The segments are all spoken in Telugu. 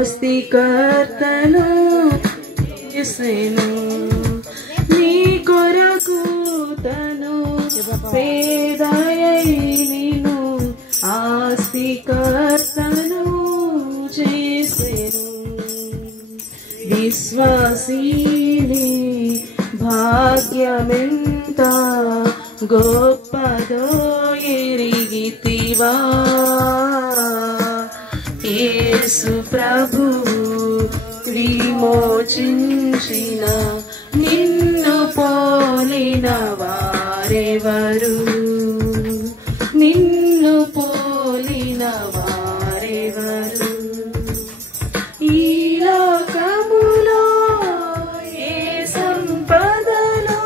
ఆస్తికర్తను చేసెను నీ కొరకు తను పేదయై నిన్ను ఆస్తికర్తను చేసెను విశ్వాసీని భాగ్యమెంత గొప్పదో ఎరిగితివా యేసు ప్రభువు విమోచించిన నిన్ను పోలిన వారెవరు నిన్ను పోలిన వారెవరు ఈ లోకములో ఏ సంపదలో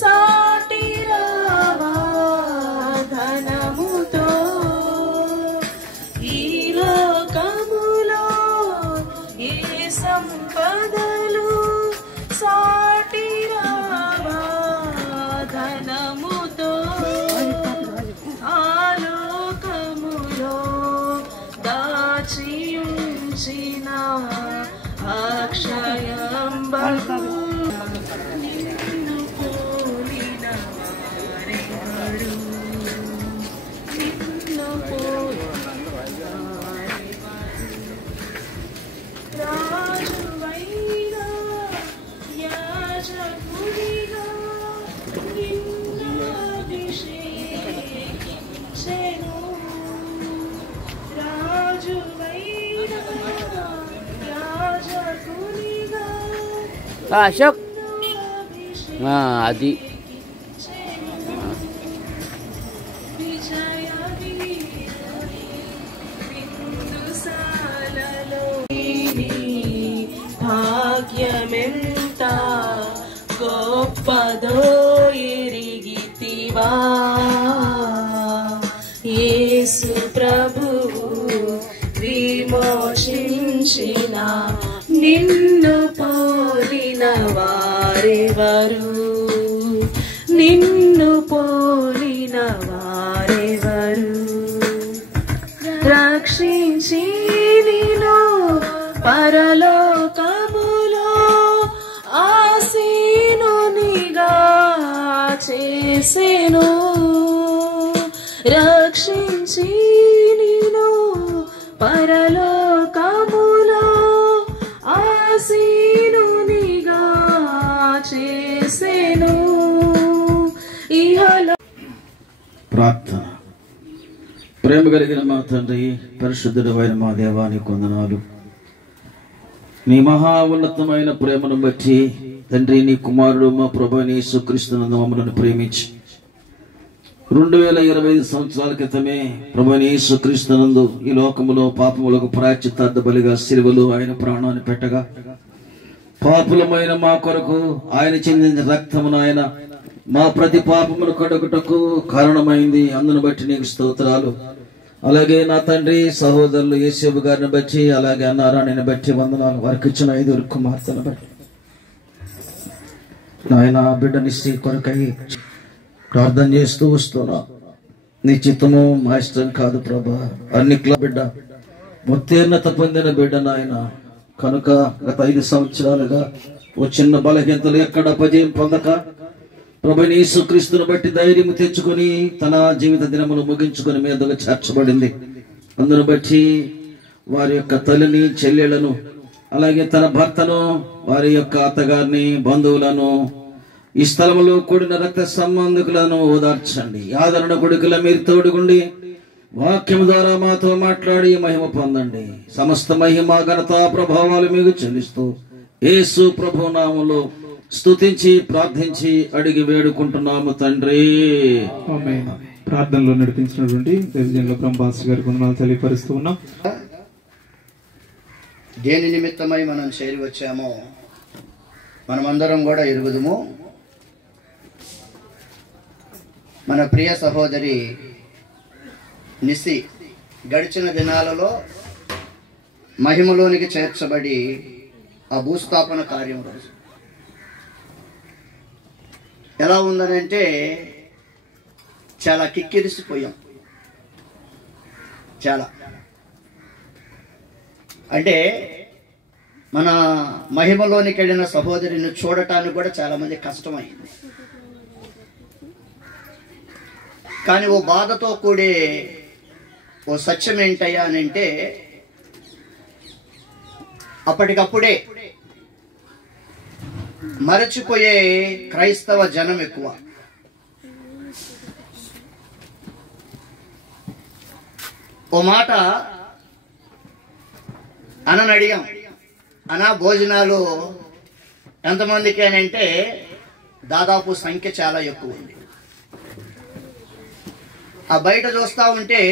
సాటిరావా ధనముతో ఈ లోకములో ఏ సంపదలు సాటిరావా ధనముతో ఆలోకములో దాచి ఉంచిన అక్షయంబు నిన్ను పోలిన వారెవరు నిన్ను పోలిన వారెవరు రాజువైన యాజకుడిగా నిన్ను అభిషేకించెను రాజువైన యాజకుడిగా అశోక్ అది భాగ్యమెంత గొప్పదో ఎరిగితివా యేసు ప్రభువు విమోచించిన నిన్ను పోలిన వారెవరు నిన్ను పోలిన వారెవరు రక్షించి నిన్ను పరలోకములో ఆసీనునిగా చేసెను రక్షించి నిన్ను పరలోకములో ఆసీనునిగా చేసెను ఇహలో ప్రార్థన. ప్రేమ కలిగిన మా తండ్రి, పరిశుద్ధుడు అయిన మా దేవానికి వందనాలు. నీ మహా ఉన్నతమైన ప్రేమను బట్టి తండ్రి, నీ కుమారుడు మా ప్రభువైన యేసుక్రీస్తునందు మమ్మల్ని ప్రేమించి 2025 సంవత్సరాల క్రితమే ప్రభువైన యేసుక్రీస్తునందు ఈ లోకములో పాపములకు ప్రాయశ్చిత్తార్థ బలిగా సిలువలో ఆయన ప్రాణాన్ని పెట్టగా పాపులమైన మా కొరకు ఆయన చెందిన రక్తమును ఆయన మా ప్రతి పాపమును కడుగుటకు కారణమైంది. అందును బట్టి నీకు స్తోత్రాలు. అలాగే నా తండ్రి సహోదరులు యేసేపు గారిని బట్టి, అలాగే అన్నారాణిని బట్టి వందనాలు. వారికి ఇచ్చిన 5 కుమార్తెను బట్టి నాయన బిడ్డనిచ్చి కొరకై ప్రార్థన చేస్తూ వస్తున్నా. నీ చిత్తము మా ఇష్టం కాదు ప్రభా. అన్నిట్ల బిడ్డ ఉత్తీర్ణత పొందిన బిడ్డ నాయన కనుక గత 5 సంవత్సరాలుగా ఓ చిన్న బలహీనతలు ఎక్కడ అపజయం పొందక ప్రభువైన యేసుక్రీస్తును బట్టి ధైర్యం తెచ్చుకొని తన జీవిత దినములు ముగించుకొని మీదగా చేర్చబడింది. అందును బట్టి వారి యొక్క తల్లిని, చెల్లెళ్లను, అలాగే తన భర్తను, వారి యొక్క అత్తగారిని, బంధువులను, ఈ స్థలంలో కూడిన రక్త సంబంధికులను ఓదార్చండి. ఆదరణ కొడుకుల మీరు తోడుగుండి వాక్యం ద్వారా మాతో మాట్లాడి మహిమ పొందండి. సమస్త మహిమ, ఘనత, ప్రభావాలు మీకు చెల్లిస్తూ యేసు ప్రభు నామములో స్తుతించి ప్రార్థించి అడిగి వేడుకుంటున్నాము తండ్రి. ఆమేన్. ప్రార్థనలో నడిపించినటువంటి దైవజనుల బ్రహ్మాస్ గారికి వందనాలు తెలియపరుస్తూ ఉన్నాం. దేని నిమిత్తమై మనం చేరి వచ్చామో మనమందరం కూడా ఎరుగుదుము. మన ప్రియ సహోదరి నిసి గడిచిన దినాలలో మహిమలోనికి చేర్చబడి ఆ భూస్థాపన కార్యం రోజు ఎలా ఉందనంటే చాలా కిక్కిరిసిపోయాం. చాలా అంటే మన మహిమలోనికి వెళ్ళిన సహోదరిని చూడటానికి కూడా చాలా మంది కష్టమైంది. కానీ ఓ బాధతో కూడే ఓ సత్యం ఏంటయ్యా అని అంటే, అప్పటికప్పుడే మరచిపోయే క్రైస్తవ జనం ఎక్కువ. ఓ మాట అనని అడిగాం, అనా భోజనాలు ఎంతమందికి అని అంటే దాదాపు సంఖ్య చాలా ఎక్కువ ఉంది. ఆ బయట చూస్తా ఉంటే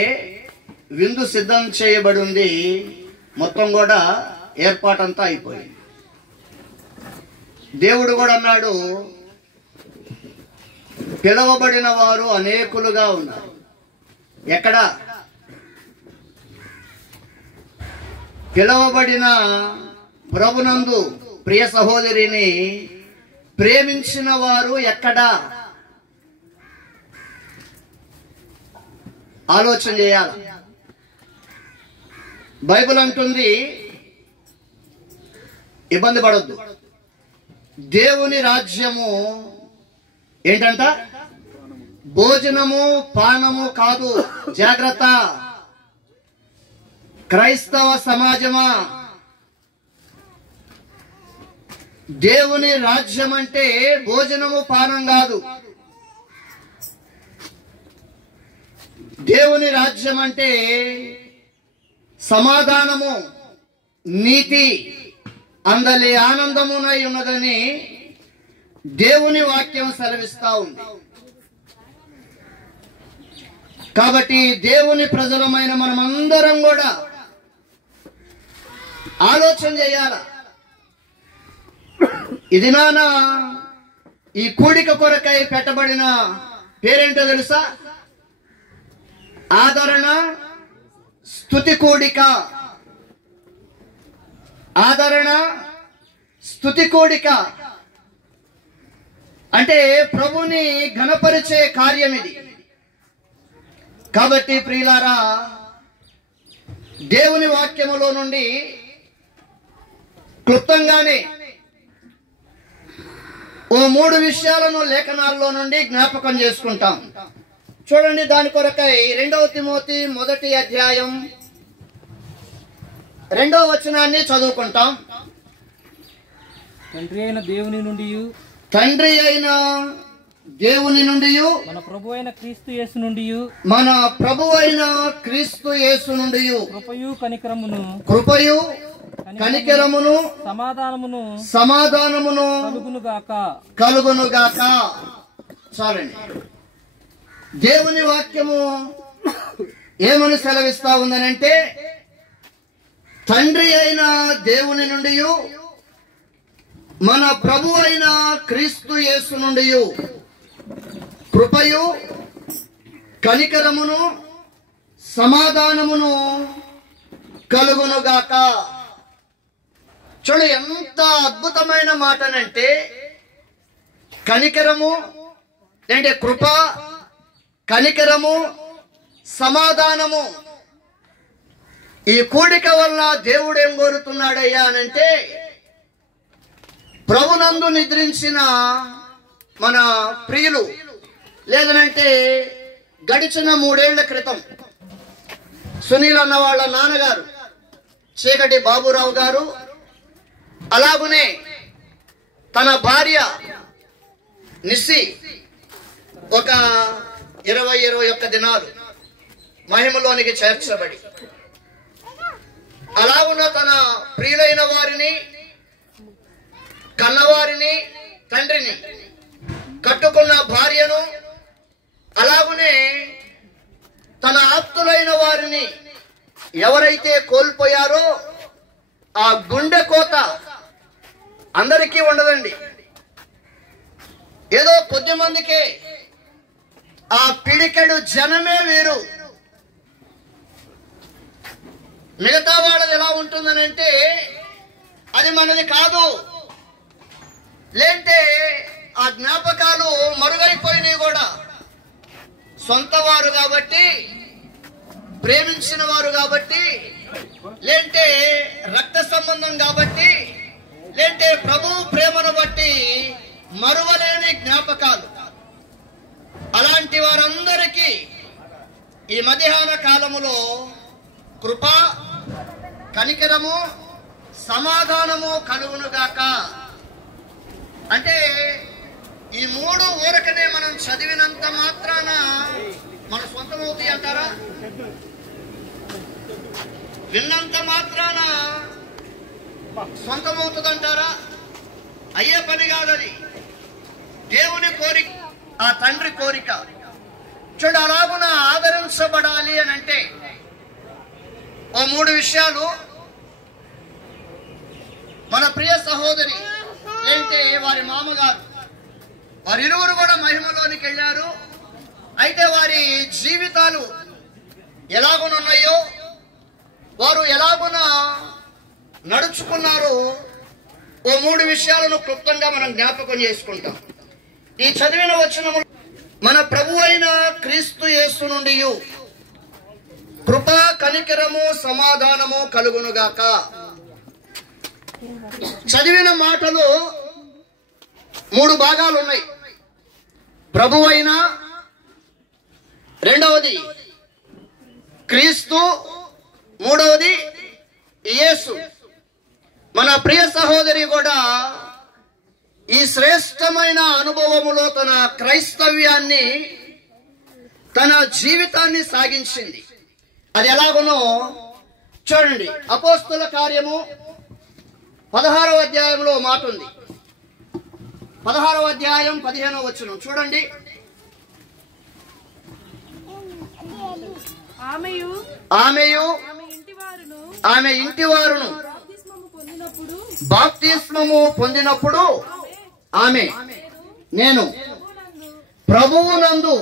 విందు సిద్ధం చేయబడి ఉంది, మొత్తం కూడా ఏర్పాటంతా అయిపోయింది. దేవుడు కూడా అన్నాడు, పిలవబడిన వారు అనేకులుగా ఉన్నారు. ఎక్కడ? పిలవబడిన ప్రభునందు ప్రియ సహోదరిని ప్రేమించిన వారు ఎక్కడా? ఆలోచన చేయాలి. బైబిల్ అంటుంది, ఇబ్బంది పడొద్దు, దేవుని రాజ్యము ఏంటంట? భోజనము పానము కాదు. జాగ్రత్త క్రైస్తవ సమాజమా, దేవుని రాజ్యం అంటే భోజనము పానం కాదు. దేవుని రాజ్యం అంటే సమాధానము, నీతి, అందలి ఆనందమునై ఉన్నదని దేవుని వాక్యం సెలవిస్తా ఉంది. కాబట్టి దేవుని ప్రజలమైన మనమందరం కూడా ఆలోచన చేయాల. ఇది నాన్న ఈ కూడిక కొరకై పెట్టబడిన పేరేంటో తెలుసా? ఆదరణ స్తుతి కూడిక. ఆదరణ స్తుతి కూడిక అంటే ప్రభుని ఘనపరిచే కార్యం ఇది. కాబట్టి ప్రియులారా, దేవుని వాక్యములో నుండి క్లుప్తంగానే ఓ 3 విషయాలను లేఖనాల్లో నుండి జ్ఞాపకం చేసుకుంటాం. చూడండి, దాని కొరకై 2 తిమోతి 1 అధ్యాయం 2వ వచనాన్ని చదువుకుంటాం. తండ్రి అయిన దేవుని నుండి మన ప్రభు అయిన క్రీస్తు యేసు నుండి కృపయు కనికరమును సమాధానమును కలుగునుగాక. చాలండి. దేవుని వాక్యము ఏమని సెలవిస్తా ఉందనంటే, తండ్రి అయిన దేవుని నుండి మన ప్రభు అయిన క్రీస్తు యేసు నుండి కృపయు కనికరమును సమాధానమును కలుగునుగాక. చూడు, ఎంత అద్భుతమైన మాటనంటే, కనికరము అంటే కృప, కనికరము, సమాధానము. ఈ కూడిక వల్ల దేవుడు ఏం కోరుతున్నాడయ్యా అనంటే, ప్రభునందు నిద్రించిన మన ప్రియులు, లేదనంటే గడిచిన 3 ఏళ్ల క్రితం సునీల్ అన్న వాళ్ళ నాన్నగారు చీకటి బాబురావు గారు, అలాగునే తన భార్య నిస్సి ఒక 20-21 దినాలు మహిమలోనికి చేర్చబడి, అలాగున తన ప్రియులైన వారిని, కన్నవారిని, తండ్రిని, కట్టుకున్న భార్యను, అలాగునే తన ఆప్తులైన వారిని ఎవరైతే కోల్పోయారో ఆ గుండె కోత అందరికీ ఉండదండి. ఏదో కొద్ది మందికే. ఆ పిడికెడు జనమే వేరు. మిగతా వాళ్ళది ఎలా ఉంటుందనంటే అది మనది కాదు. లేంటే ఆ జ్ఞాపకాలు మరుగైపోయినాయి కూడా. సొంత వారు కాబట్టి, ప్రేమించిన వారు కాబట్టి లేంటే రక్త సంబంధం కాబట్టి, లేంటే ప్రభు ప్రేమను బట్టి మరువలేని జ్ఞాపకాలు. అలాంటి వారందరికీ ఈ మధ్యాహ్న కాలములో కృప, కనికరము, సమాధానము కలుగునుగాక. అంటే ఈ మూడు ఊరకనే మనం చదివినంత మాత్రాన మన సొంతమవుతాయి అంటారా? విన్నంత మాత్రాన సొంతమవుతుందంటారా? అయ్యే పని కాదది. దేవుని కోరిక, ఆ తండ్రి కోరిక. చూడు, అలాగున ఆదరించబడాలి అని అంటే ఓ మూడు విషయాలు. మన ప్రియ సహోదరి ఏంటే వారి మామగారు, వారిరువురు కూడా మహిమలోనికి వెళ్ళారు. అయితే వారి జీవితాలు ఎలాగునున్నాయో, వారు ఎలాగున నడుచుకున్నారో ఓ మూడు విషయాలను క్లుప్తంగా మనం జ్ఞాపకం చేసుకుంటాం. ఈ చదివిన వచనము, మన ప్రభు అయిన క్రీస్తు యేసు నుండి కృప, కనికరము, సమాధానము కలుగునుగాక. చదివిన మాటలు మూడు భాగాలు ఉన్నాయి. ప్రభు అయిన, రెండవది క్రీస్తు, మూడవది యేసు. మన ప్రియ సహోదరి కూడా ఈ శ్రేష్టమైన అనుభవములో తన క్రైస్తవ్యాన్ని, తన జీవితాన్ని సాగించింది. అది ఎలాగునో చూడండి. అపోస్తుల కార్యము 16వ అధ్యాయంలో మాట ఉంది. 16వ అధ్యాయం 15వ వచనం చూడండి. ఆమెయు ఆమె ఇంటి వారును బాప్తిస్మము పొందినప్పుడు ఆమె, నేను ప్రభువునందు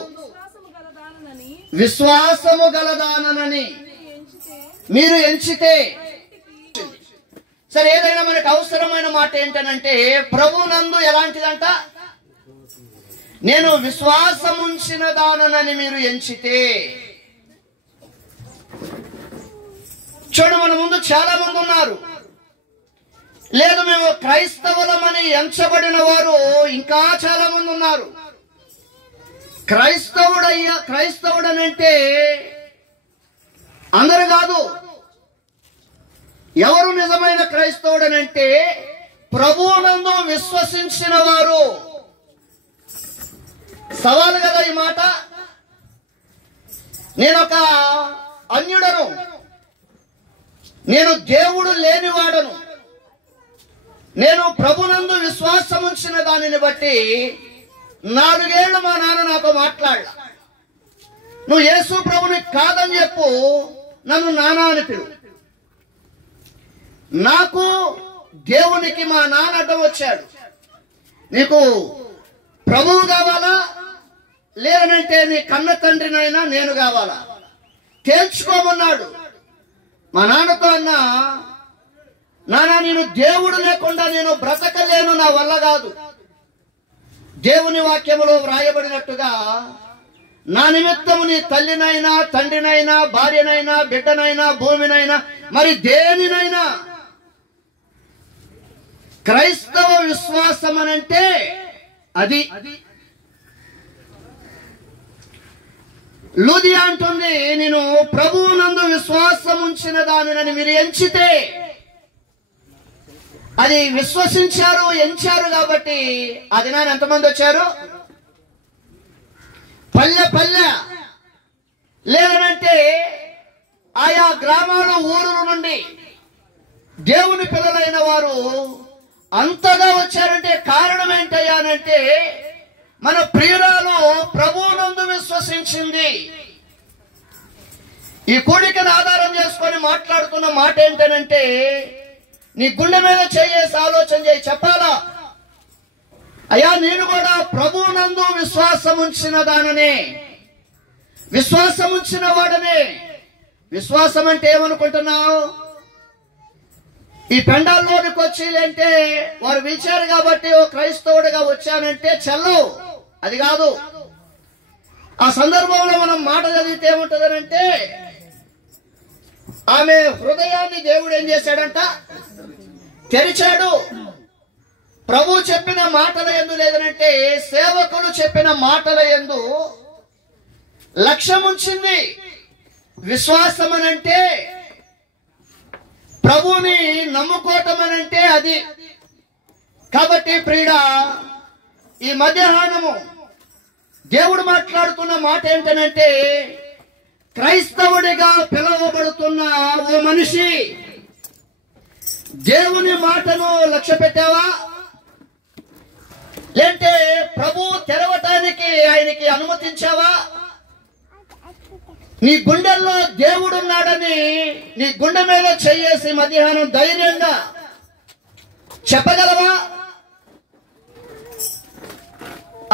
విశ్వాసము గలదానని మీరు ఎంచితే. సరే, ఏదైనా మనకు అవసరమైన మాట ఏంటనంటే, ప్రభువునందు ఎలాంటిదంట? నేను విశ్వాసముంచిన దానని మీరు ఎంచితే. చూడు, మన ముందు చాలా మంది ఉన్నారు. లేదు, మేము క్రైస్తవులమని ఎంచబడిన వారు ఇంకా చాలా మంది ఉన్నారు. క్రైస్తవుడనంటే అందరు కాదు. ఎవరు నిజమైన క్రైస్తవుడనంటే ప్రభువునందు విశ్వసించిన వారు. సవాలు కదా ఈ మాట. నేనొక అన్యుడను, నేను దేవుడు లేనివాడను, నేను ప్రభునందు విశ్వాసం ఉంచిన దానిని బట్టి 4 ఏళ్ళు మా నాన్న నాతో మాట్లాడలా. నువ్వు యేసు ప్రభుని కాదని చెప్పు, నన్ను నాన్న అని పిలువు. నాకు దేవునికి మా నాన్న అడ్డం వచ్చాడు. నీకు ప్రభువు కావాలా, లేదంటే నీ కన్న తండ్రినైనా నేను కావాలా తేల్చుకోమన్నాడు. మా నాన్నతో అన్నా, నాన్న నేను దేవుడు లేకుండా నేను బ్రతకలేను, నా వల్ల కాదు. దేవుని వాక్యములో వ్రాయబడినట్టుగా నా నిమిత్తము నీ తల్లినైనా, తండ్రినైనా, భార్యనైనా, బిడ్డనైనా, భూమినైనా, మరి దేనినైనా. క్రైస్తవ విశ్వాసం అనంటే అది. లూదియా అంటుంది, నేను ప్రభువునందు విశ్వాసం ఉంచిన దానిని మీరు ఎంచితే. అది విశ్వసించారు, ఎంచారు కాబట్టి అది నాన్న ఎంతమంది వచ్చారు? పల్లె లేదనంటే ఆయా గ్రామాల ఊరుల నుండి దేవుని పిల్లలైన వారు అంతగా వచ్చారంటే కారణం ఏంటయ్యానంటే, మన ప్రియురాలు ప్రభువునందు విశ్వసించింది. ఈ కూడికను ఆధారం చేసుకొని మాట్లాడుతున్న మాట ఏంటనంటే, నీ గుండె మీద చేసి ఆలోచన చేయి. చెప్పాలా, అయ్యా నేను కూడా ప్రభువునందు విశ్వాసం ఉంచిన దాననే, విశ్వాసం ఉంచిన వాడనే. విశ్వాసం అంటే ఏమనుకుంటున్నావు? ఈ పెండాల్లోనికి వచ్చి అంటే వారు పిలిచారు కాబట్టి ఓ క్రైస్తవుడిగా వచ్చానంటే చెల్లవు, అది కాదు. ఆ సందర్భంలో మనం మాట చదివితే ఏముంటదనంటే, ఆమె హృదయాన్ని దేవుడు ఏం చేశాడంట? తెరిచాడు. ప్రభు చెప్పిన మాటల యందు లేదనంటే సేవకులు చెప్పిన మాటల యందు లక్ష్యముంచింది. విశ్వాసం అనంటే, ప్రభుని నమ్ముకోవటం అనంటే అది. కాబట్టి ప్రియుడా, ఈ మధ్యాహ్నము దేవుడు మాట్లాడుతున్న మాట ఏంటనంటే, క్రైస్తవుడిగా పిలువబడుతున్న ఓ మనిషి, దేవుని మాటను లక్ష్య పెట్టావా? లేంటే ప్రభు తెరవటానికి ఆయనకి అనుమతించావా? నీ గుండెల్లో దేవుడున్నాడని నీ గుండె మీద చేయేసి మధ్యాహ్నం ధైర్యంగా చెప్పగలవా?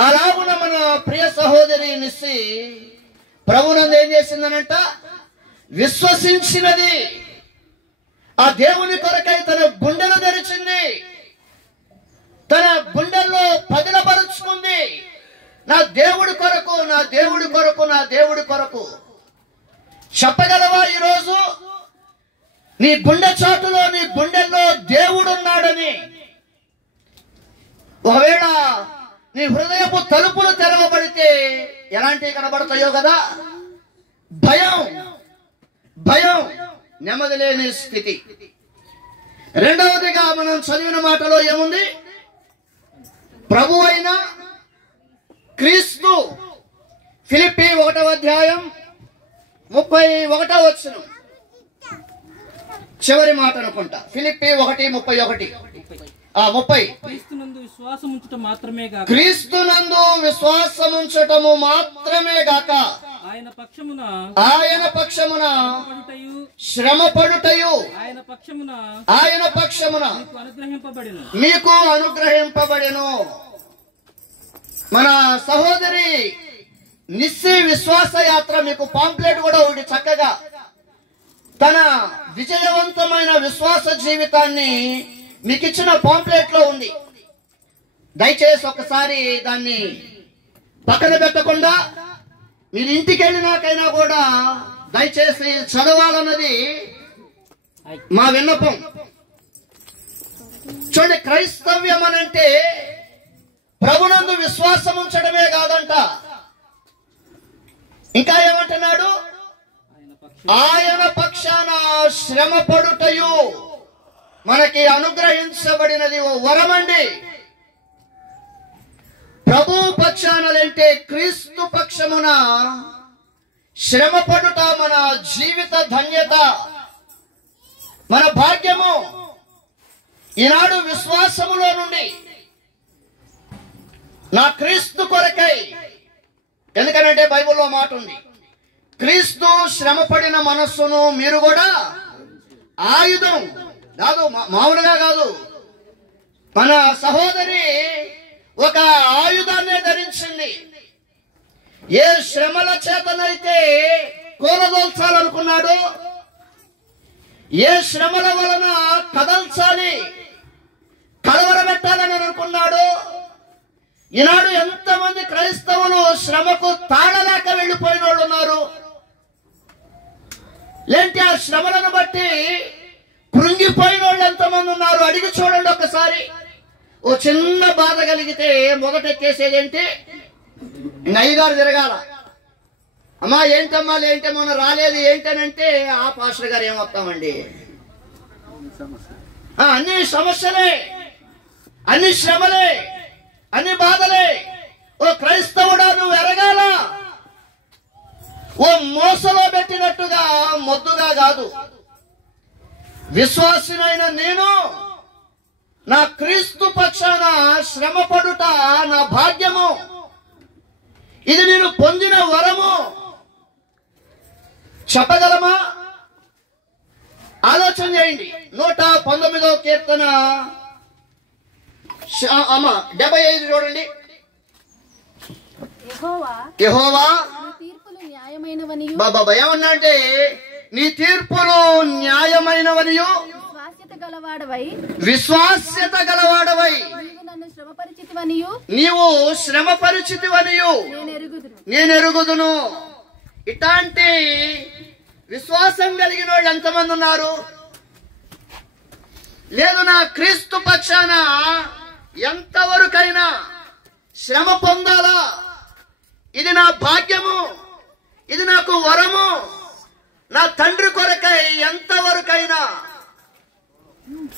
అలాగున మన ప్రియ సహోదరి నిస్సి ప్రభునందు ఏం చేసిందనంట? విశ్వసించినది. ఆ దేవుని కొరకై తన గుండెను తెరిచింది, తన గుండెల్లో పదిలపరుచుకుంది. నా దేవుడి కొరకు, నా దేవుడి కొరకు, నా దేవుడి కొరకు. చెప్పగలవా ఈరోజు నీ గుండె చాటులో, నీ గుండెల్లో దేవుడున్నాడని? ఒకవేళ నీ హృదయపు తలుపులు తెరవబడితే ఎలాంటివి కనబడతాయో కదా? భయం, భయం, నెమ్మది లేని స్థితి. రెండవదిగా మనం చదివిన మాటలో ఏముంది? ప్రభు అయిన క్రీస్తు. ఫిలిప్పీ 1వ అధ్యాయం 31వ వచనం చివరి మాట అనుకుంటా. ఫిలిప్పీ 1:31. 30. క్రీస్తునందు విశ్వాసం ఉంచటం మాత్రమే గాక, క్రీస్తునందు విశ్వాసముంచటము మాత్రమే గాక, ఆయన పక్షమున శ్రమపడుటయు ఆయన పక్షమున మీకు అనుగ్రహింపబడెను. మన సహోదరి నిస్సి విశ్వాస యాత్ర మీకు పాంప్లెట్ కూడా ఒకటి చక్కగా తన విజయవంతమైన విశ్వాస జీవితాన్ని మీకు ఇచ్చిన పాంప్లెట్ లో ఉంది. దయచేసి ఒకసారి దాన్ని పక్కన పెట్టకుండా మీరు ఇంటికి వెళ్ళినాకైనా కూడా దయచేసి చదవాలన్నది మా విన్నపం. చూడండి, క్రైస్తవ్యం అనంటే ప్రభునందు విశ్వాసం ఉంచడమే కాదంట. ఇంకా ఏమంటున్నాడు? ఆయన పక్షాన శ్రమపడుటయు మనకి అనుగ్రహించబడినది ఓ వరమండి. ప్రభు పక్షానంటే క్రీస్తు పక్షమున శ్రమపడుట మన జీవిత ధన్యత, మన భాగ్యము. ఈనాడు విశ్వాసములో నుండి నా క్రీస్తు కొరకై, ఎందుకనంటే బైబిల్లో మాట ఉంది, క్రీస్తు శ్రమపడిన మనస్సును మీరు కూడా ఆయుధం కాదు, మామూలుగా కాదు. మన సహోదరి ఒక ఆయుధాన్ని ధరించింది. ఏ శ్రమల చేతనైతే కూలదోల్చాలనుకున్నాడు, ఏ శ్రమల వలన కదల్చాలి, కలవరబెట్టాలని అనుకున్నాడు. ఈనాడు ఎంతమంది క్రైస్తవులు శ్రమకు తాళలేక వెళ్ళిపోయిన వాళ్ళు ఉన్నారు. లేంటి ఆ శ్రమలను బట్టి కృంగిపోయిన వాళ్ళు ఎంతమంది ఉన్నారు అడిగి చూడండి ఒకసారి. ఓ చిన్న బాధ కలిగితే మొదట ఎక్కేసేది ఏంటి? అయ్యగారు తిరగాల. అమ్మా ఏంటమ్మా ఏంటి మొన్న రాలేదు ఏంటనంటే, ఆ పాస్టర్ గారు ఏమొస్తామండి, అన్ని సమస్యలే, అన్ని శ్రమలే, అన్ని బాధలే. ఓ క్రైస్తవుడా, నువ్వు ఎరగాల. ఓ మోసలో పెట్టినట్టుగా మొద్దుగా కాదు. విశ్వాసినైన నేను నా క్రీస్తు పక్షాన శ్రమపడుట నా భాగ్యము, ఇది నేను పొందిన వరము. చెప్పగలమా? ఆలోచన చేయండి. 119వ కీర్తన 75 చూడండి. యెహోవా బాబా ఏమన్నా అంటే, నీ తీర్పులు న్యాయమైనవనియు విశ్వాస్యత గలవాడవై నీవు శ్రమ పరిచితివనియు నేను ఎరుగుదును. ఇట్లాంటి విశ్వాసం కలిగిన వాళ్ళు ఎంతమంది ఉన్నారు? లేదు, నా క్రీస్తు పక్షాన ఎంతవరకైనా శ్రమ పొందాలా, ఇది నా భాగ్యము, ఇది నాకు వరము, నా తండ్రి కొరకై ఎంతవరకైనా.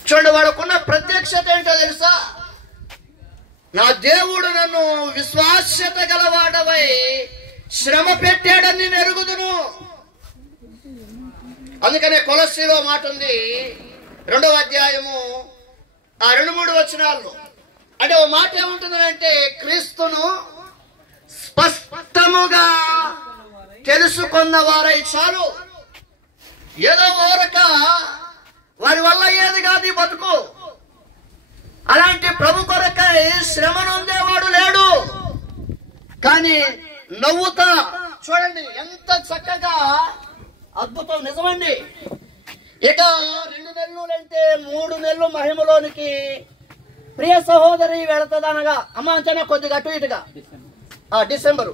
చూడండి, వాడుకున్న ప్రత్యక్షత ఏంటో తెలుసా? నా దేవుడు నన్ను విశ్వాస్యత గలవాడవై శ్రమ పెట్టాడని నేను ఎరుగుదును. అందుకనే కొలస్సీలో మాట ఉంది, 2వ అధ్యాయము 2-3 వచనాల్లో. అంటే ఓ మాట ఏముంటుందంటే, క్రీస్తును స్పష్టముగా తెలుసుకున్న వారై చాలు. ఏదో ఓరక వారి వల్ల ఏది కాదు ఈ బతుకు. అలాంటి ప్రభు కొరకై శ్రమ నొందేవాడు లేడు. కానీ నవ్వుతా చూడండి ఎంత చక్కగా, అద్భుతం, నిజమండి. ఇక 2 నెలలు అంటే 3 నెలలు మహిమలోనికి ప్రియ సహోదరి వెళుతుందనగా, అమ్మ అంతేనా, కొద్దిగా అటు ఇటుగా డిసెంబరు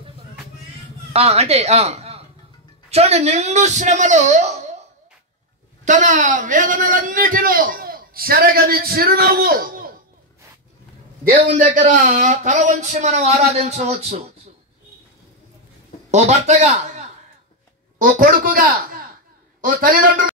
అంటే చూడండి, నిండు శ్రమలో తన వేదనలన్నిటిలో చెరగని చిరునవ్వు. దేవుని దగ్గర తల వంచి మనం ఆరాధించవచ్చు. ఓ భర్తగా, ఓ కొడుకుగా, ఓ తల్లిదండ్రులు